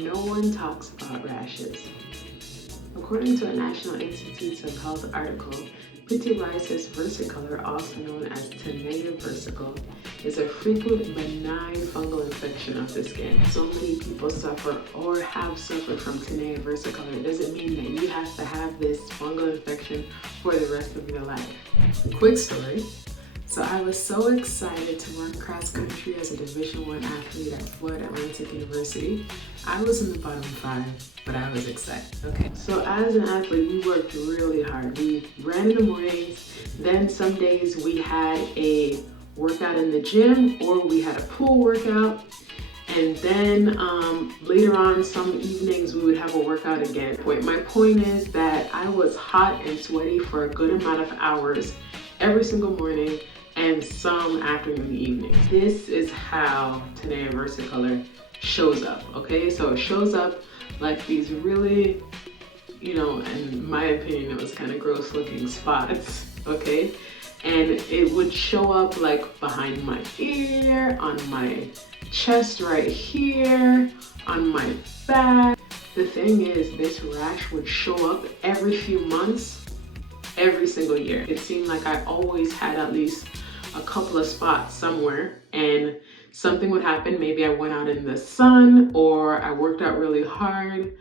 No one talks about rashes. According to a National Institutes of Health article, Pityriasis versicolor, also known as Tinea Versicolor, is a frequent benign fungal infection of the skin. So many people suffer or have suffered from Tinea Versicolor. It doesn't mean that you have to have this fungal infection for the rest of your life. Quick story. So I was so excited to run cross country as a Division I athlete at Florida Atlantic University. I was in the bottom 5, but I was excited. Okay, so as an athlete, we worked really hard. We ran in the mornings, then some days we had a workout in the gym or we had a pool workout. And then later on, some evenings, we would have a workout again. My point is that I was hot and sweaty for a good amount of hours every single morning and some afternoon evenings. This is how Tinea Versicolor shows up, okay? So it shows up like these really, in my opinion, it was kind of gross looking spots, okay? And it would show up like behind my ear, on my chest right here, on my back. The thing is, this rash would show up every few months, every single year. It seemed like I always had at least a couple of spots somewhere, and something would happen. Maybe I went out in the sun or I worked out really hard,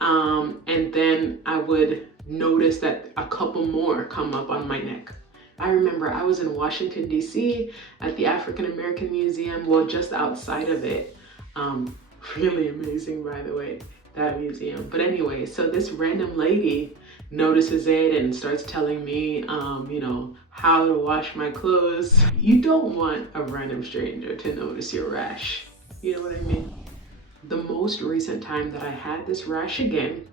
and then I would notice that a couple more come up on my neck. I remember I was in Washington, D.C. at the African American Museum, well, just outside of it. Really amazing, by the way, that museum. But anyway, so this random lady notices it and starts telling me, how to wash my clothes. You don't want a random stranger to notice your rash. You know what I mean? The most recent time that I had this rash again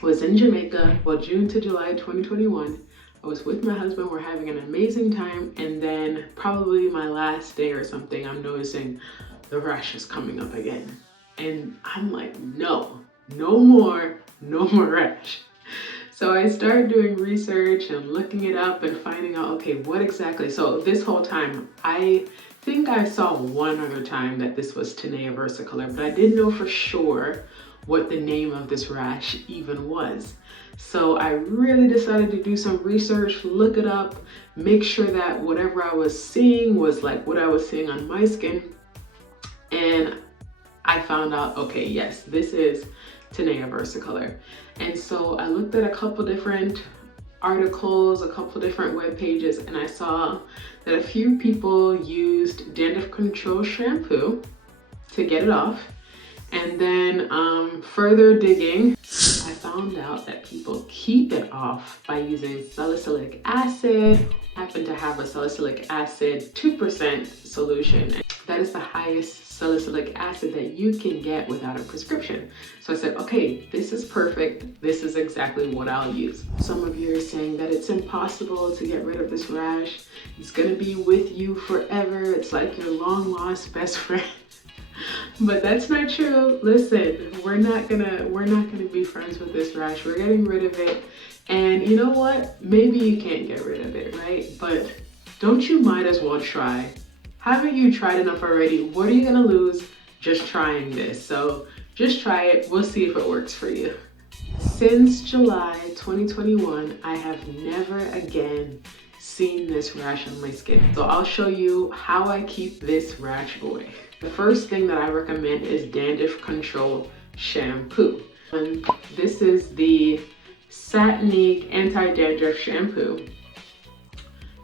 was in Jamaica, June to July 2021. I was with my husband, we're having an amazing time, and then probably my last day or something, I'm noticing the rash is coming up again. And I'm like, no more rash. So I started doing research and looking it up and finding out, okay, what exactly? So this whole time, I think I saw one other time that this was Tinea Versicolor, but I didn't know for sure what the name of this rash even was. So I really decided to do some research, look it up, make sure that whatever I was seeing was like what I was seeing on my skin. And I found out, okay, yes, this is Tinea Versicolor. And so I looked at a couple different articles, a couple different web pages, and I saw that a few people used dandruff control shampoo to get it off. And then further digging, I found out that people keep it off by using salicylic acid. I happen to have a salicylic acid 2% solution. That is the highest salicylic acid that you can get without a prescription. So I said, okay, this is perfect. This is exactly what I'll use. Some of you are saying that it's impossible to get rid of this rash. It's gonna be with you forever. It's like your long lost best friend. But that's not true. Listen, we're not gonna be friends with this rash. We're getting rid of it. And you know what? Maybe you can't get rid of it, right? But don't you might as well try. Haven't you tried enough already? What are you gonna lose just trying this? So just try it. We'll see if it works for you. Since July 2021, I have never again seen this rash on my skin. So I'll show you how I keep this rash away. The first thing that I recommend is dandruff control shampoo. And this is the Satinique anti-dandruff shampoo.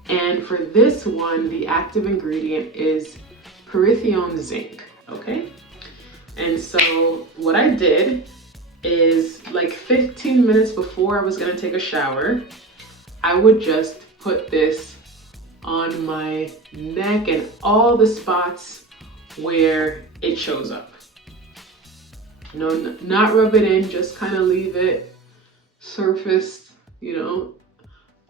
And for this one, the active ingredient is pyrithione zinc, okay? And so what I did is like 15 minutes before I was gonna take a shower, I would just put this on my neck and all the spots where it shows up. No, not rub it in, just kind of leave it surfaced,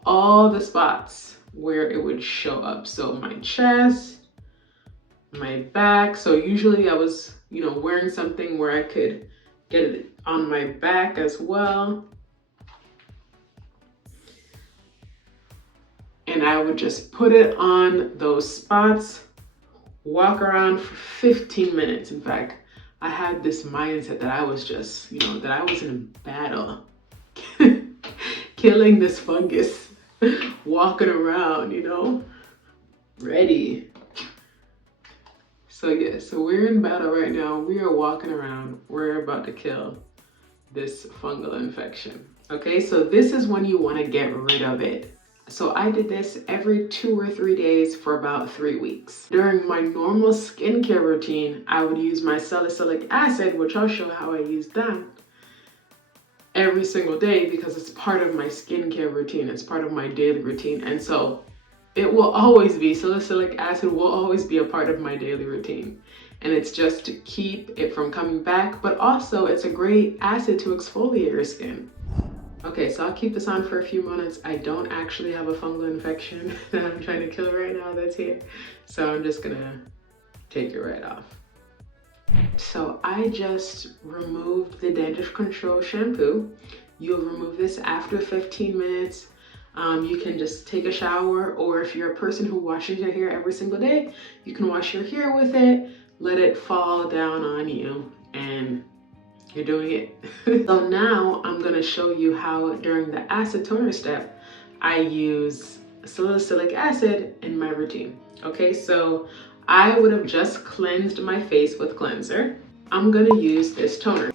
all the spots where it would show up. So my chest, my back. So usually I was, wearing something where I could get it on my back as well. And I would just put it on those spots, walk around for 15 minutes. In fact, I had this mindset that I was just, that I was in a battle killing this fungus, walking around, ready. So yeah, so we're in battle right now. We are walking around. We're about to kill this fungal infection. Okay, so this is when you want to get rid of it. So I did this every 2 or 3 days for about 3 weeks. During my normal skincare routine, I would use my salicylic acid, which I'll show how I use that, every single day because it's part of my skincare routine. It's part of my daily routine. And so it will always be, salicylic acid will always be a part of my daily routine. And it's just to keep it from coming back, but also it's a great acid to exfoliate your skin. Okay, so I'll keep this on for a few minutes. I don't actually have a fungal infection that I'm trying to kill right now that's here. So I'm just gonna take it right off. So I just removed the dandruff control shampoo. You'll remove this after 15 minutes. You can just take a shower, or if you're a person who washes your hair every single day, you can wash your hair with it, let it fall down on you, and you're doing it. So now I'm gonna show you how during the acid toner step, I use salicylic acid in my routine. Okay, so I would have just cleansed my face with cleanser. I'm gonna use this toner.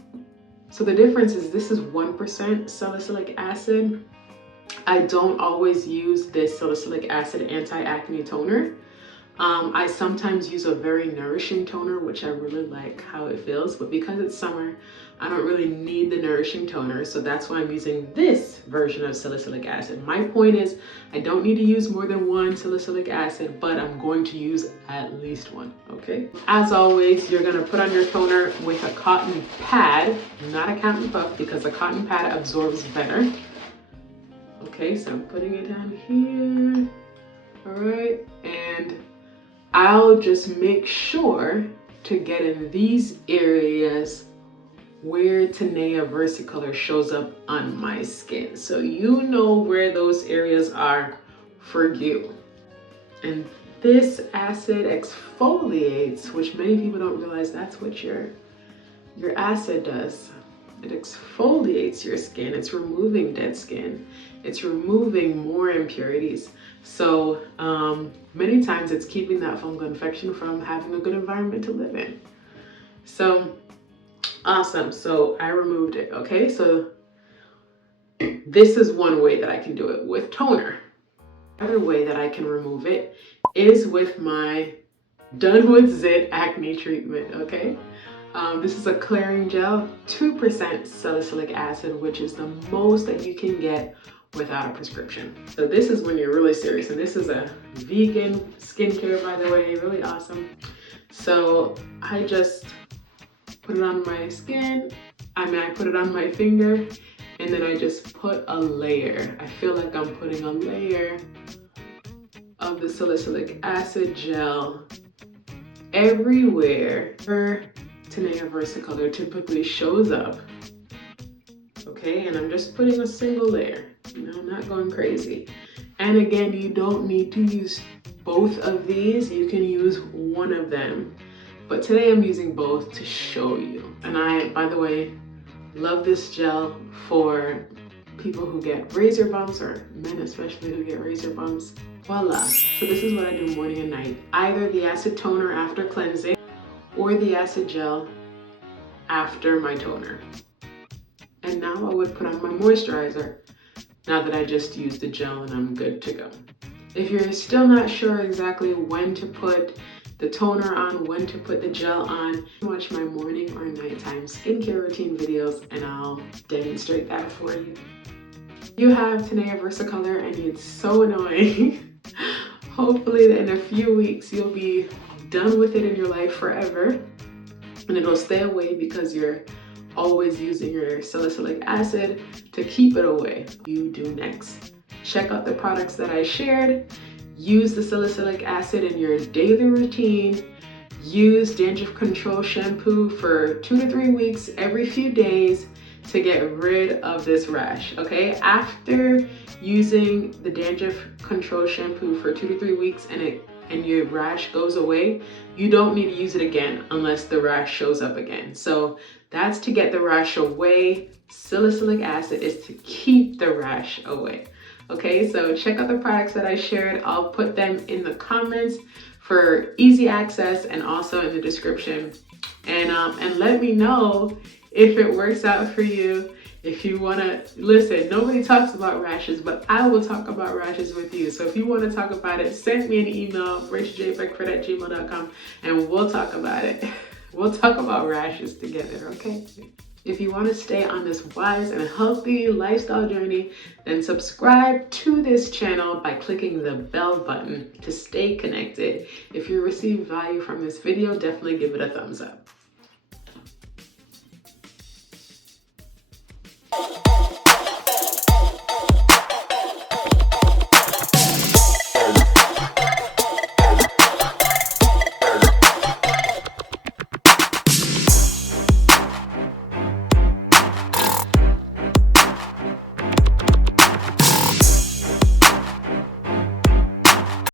So the difference is this is 1% salicylic acid. I don't always use this salicylic acid anti-acne toner. I sometimes use a very nourishing toner, which I really like how it feels, but because it's summer, I don't really need the nourishing toner, so that's why I'm using this version of salicylic acid. My point is, I don't need to use more than one salicylic acid, but I'm going to use at least one, okay? As always, you're gonna put on your toner with a cotton pad, not a cotton puff, because a cotton pad absorbs better. Okay, so I'm putting it down here, all right, and I'll just make sure to get in these areas where Tinea Versicolor shows up on my skin. So you know where those areas are for you. And this acid exfoliates, which many people don't realize that's what your acid does. It exfoliates your skin. It's removing dead skin. It's removing more impurities. So many times it's keeping that fungal infection from having a good environment to live in. So awesome. So I removed it. Okay, so this is one way that I can do it with toner. Another way that I can remove it is with my Done With Zit acne treatment. Okay. This is a clearing gel, 2% salicylic acid, which is the most that you can get without a prescription. So this is when you're really serious, and this is a vegan skincare, by the way, really awesome. So I just put it on my skin. I put it on my finger, and then I just put a layer. I feel like I'm putting a layer of the salicylic acid gel everywhere where Tinea Versicolor typically shows up. Okay, and I'm just putting a single layer, I'm not going crazy. And again, you don't need to use both of these, you can use one of them. But today I'm using both to show you. And I, by the way, love this gel for people who get razor bumps, or men especially who get razor bumps. Voila. So this is what I do morning and night. Either the acid toner after cleansing or the acid gel after my toner. And now I would put on my moisturizer now that I just used the gel and I'm good to go. If you're still not sure exactly when to put the toner on, when to put the gel on, watch my morning or nighttime skincare routine videos and I'll demonstrate that for you. You have Tinea Versicolor and it's so annoying. Hopefully in a few weeks you'll be done with it in your life forever, and it'll stay away because you're always using your salicylic acid to keep it away. You do next. Check out the products that I shared. Use the salicylic acid in your daily routine. Use dandruff control shampoo for 2 to 3 weeks every few days to get rid of this rash, okay? After using the dandruff control shampoo for 2 to 3 weeks and it and your rash goes away, you don't need to use it again unless the rash shows up again. So that's to get the rash away. Salicylic acid is to keep the rash away. Okay, so check out the products that I shared. I'll put them in the comments for easy access and also in the description. And let me know if it works out for you. If you want to listen, nobody talks about rashes, but I will talk about rashes with you. So if you want to talk about it, send me an email, rachelbeckford@gmail.com, and we'll talk about it. We'll talk about rashes together, okay? If you want to stay on this wise and healthy lifestyle journey, then subscribe to this channel by clicking the bell button to stay connected. If you receive value from this video, definitely give it a thumbs up.